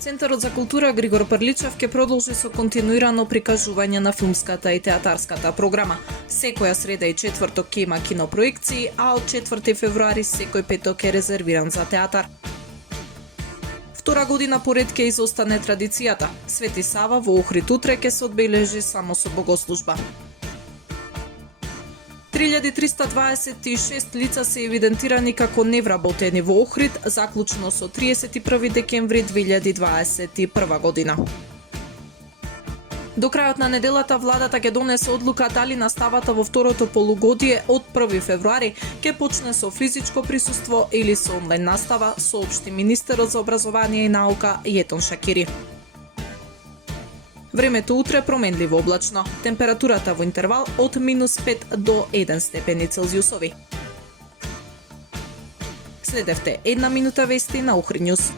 Центарот за култура Григор Прличев ќе продолжи со континуирано прикажување на филмската и театарската програма. Секоја среда и четврток ќе има кинопроекции, а од 4 февруари секој петок е резервиран за театар. Втора година поред ќе изостане традицијата. Свети Сава во Охрид утре ќе се одбележи само со богослужба. 3326 лица се евидентирани како невработени во Охрид, заклучно со 31 декември 2021 година. До крајот на неделата владата ќе донесе одлука дали наставата во второто полугодие од 1 февруари ќе почне со физичко присуство или со онлайн настава, соопшти министерот за образование и наука Јетон Шакири. Времето утре променливо облачно. Температурата во интервал од -5 до 1 степени Целзиусови. Следевте една минута вести на Охрид Нјуз.